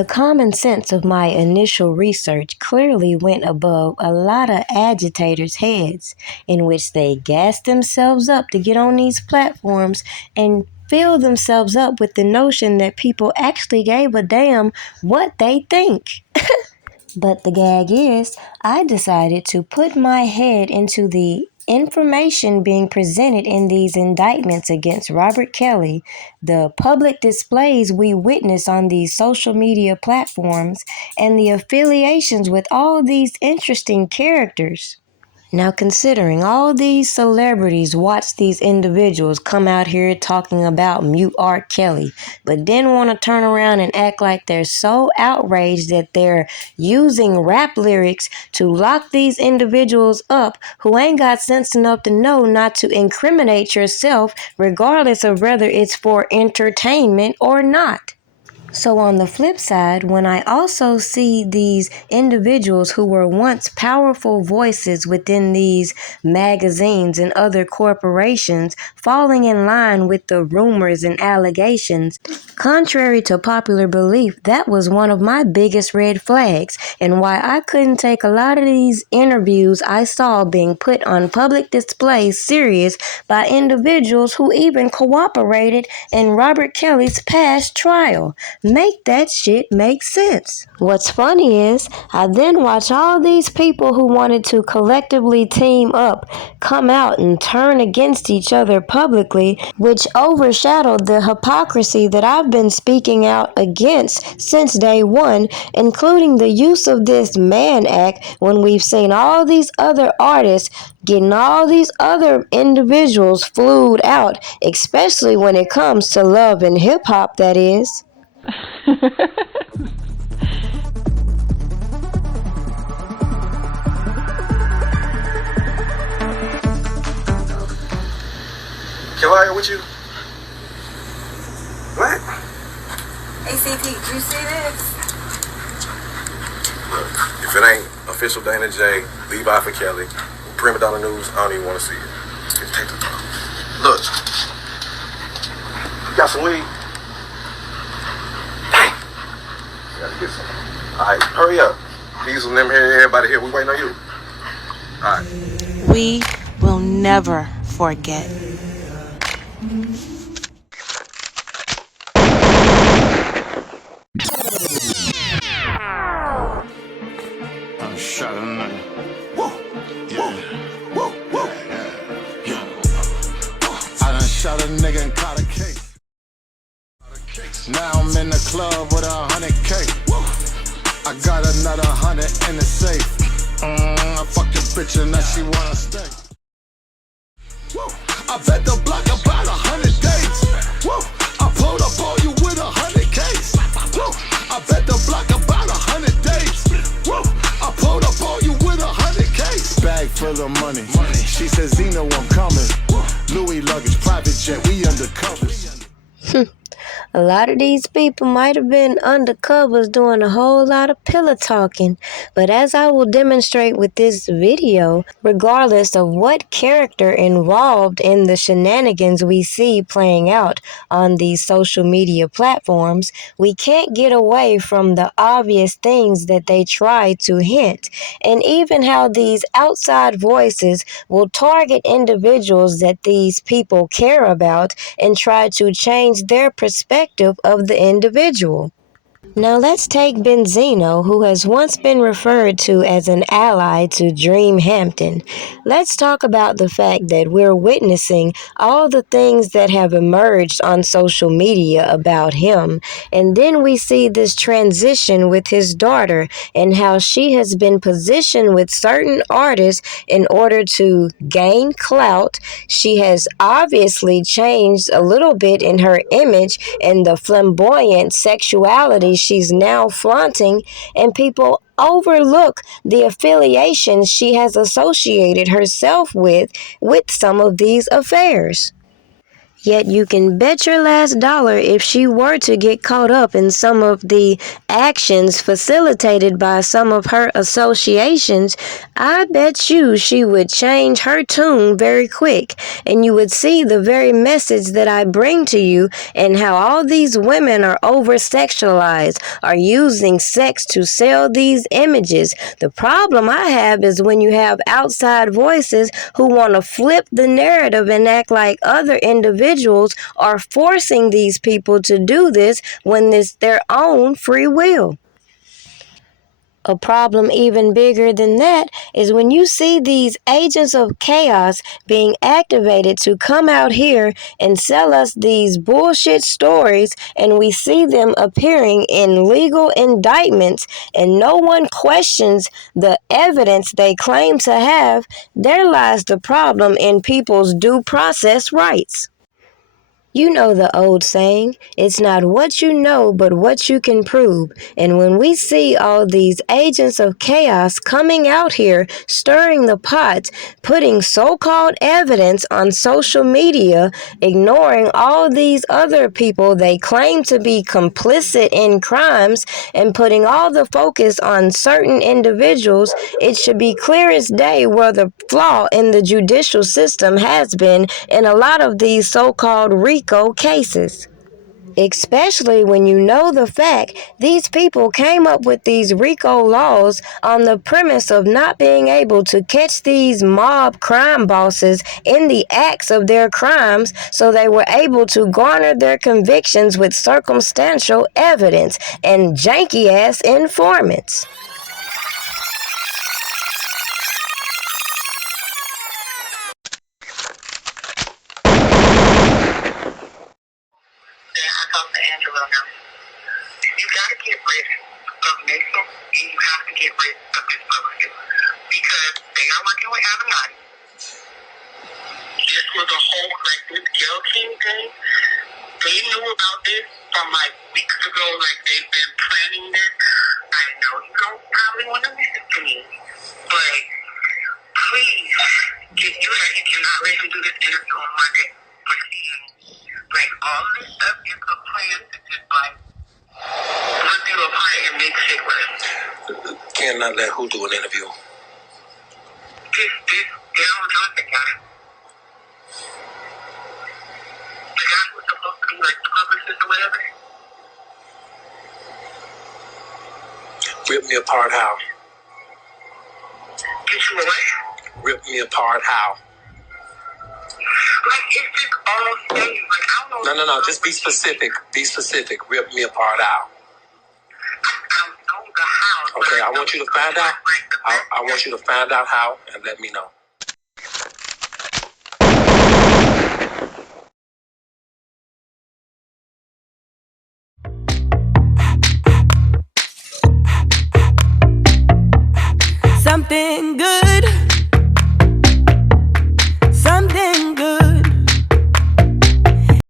The common sense of my initial research clearly went above a lot of agitators' heads, in which they gassed themselves up to get on these platforms and fill themselves up with the notion that people actually gave a damn what they think. But the gag is, I decided to put my head into the information being presented in these indictments against RKelly, the public displays we witness on these social media platforms, and the affiliations with all these interesting characters. Now, considering all these celebrities watch these individuals come out here talking about mute RKelly, but then want to turn around and act like they're so outraged that they're using rap lyrics to lock these individuals up who ain't got sense enough to know not to incriminate yourself regardless of whether it's for entertainment or not. So on the flip side, when I also see these individuals who were once powerful voices within these magazines and other corporations falling in line with the rumors and allegations, contrary to popular belief, that was one of my biggest red flags and why I couldn't take a lot of these interviews I saw being put on public display serious by individuals who even cooperated in RKelly's past trial. Make that shit make sense. What's funny is, I then watch all these people who wanted to collectively team up come out and turn against each other publicly, which overshadowed the hypocrisy that I've been speaking out against since day one, including the use of this man act when we've seen all these other artists getting all these other individuals flued out, especially when it comes to love and hip-hop, that is. Kelly, with you? What? ACP, did you see this? Look, if it ain't official Dana J, Levi for Kelly, Primadonnanews, I don't even want to see it. Just take the phone. Look, you got some weed? Dang. Gotta get some. Alright, hurry up. These of them here, everybody here, we waiting on you. Alright. We will never forget. I shot a nigga. Woo! Yeah. Woo! Woo! Yeah. I done shot a nigga and caught a case. Now I'm in the club with 100K. I got another 100 in the safe. I fucked your bitch and now she wanna stay. I bet the block about 100 days. I pulled up on you with 100Ks. I bet the block about 100 days. I pulled up on you with 100Ks. Bag full of money. She says, Zeno, I'm coming. Louis luggage, private jet, we undercovers. A lot of these people might have been undercovers doing a whole lot of pillow talking, but as I will demonstrate with this video, regardless of what character involved in the shenanigans we see playing out on these social media platforms, we can't get away from the obvious things that they try to hint, and even how these outside voices will target individuals that these people care about and try to change their perspective of the individual. Now let's take Benzino, who has once been referred to as an ally to Dream Hampton. Let's talk about the fact that we're witnessing all the things that have emerged on social media about him, and then we see this transition with his daughter and how she has been positioned with certain artists in order to gain clout. She has obviously changed a little bit in her image and the flamboyant sexuality she's now flaunting, and people overlook the affiliations she has associated herself with some of these affairs. Yet you can bet your last dollar if she were to get caught up in some of the actions facilitated by some of her associations, I bet you she would change her tune very quick, and you would see the very message that I bring to you and how all these women are over-sexualized, are using sex to sell these images. The problem I have is when you have outside voices who want to flip the narrative and act like other individuals are forcing these people to do this when it's their own free will. A problem even bigger than that is when you see these agents of chaos being activated to come out here and sell us these bullshit stories, and we see them appearing in legal indictments and no one questions the evidence they claim to have. There lies the problem in people's due process rights. You know the old saying, it's not what you know, but what you can prove. And when we see all these agents of chaos coming out here, stirring the pot, putting so-called evidence on social media, ignoring all these other people they claim to be complicit in crimes, and putting all the focus on certain individuals, it should be clear as day where the flaw in the judicial system has been in a lot of these so-called RICO cases. Especially when you know the fact these people came up with these RICO laws on the premise of not being able to catch these mob crime bosses in the acts of their crimes, so they were able to garner their convictions with circumstantial evidence and janky-ass informants. I talked to Angela now. You gotta get rid of Mason and you have to get rid of this publicist because they are working with Avenatti. This was a whole, like, this Gail King thing. They knew about this from like weeks ago, like they've been planning this. I know you don't probably want to listen to me, but please, you cannot let him do this interview on Monday. Like, all this stuff is a plan to just, like, put you apart and make shit worse. Cannot let who do an interview? This Daryl Johnson guy. The guy who's supposed to be, like, the publicist or whatever. Rip me apart how? Get you away? Rip me apart how? Like, it's just all things. Like, I don't know. No. Just be specific. Be specific. Rip me apart how? I don't know the how. Okay, I want you to find out. I want you to find out how and let me know. Something good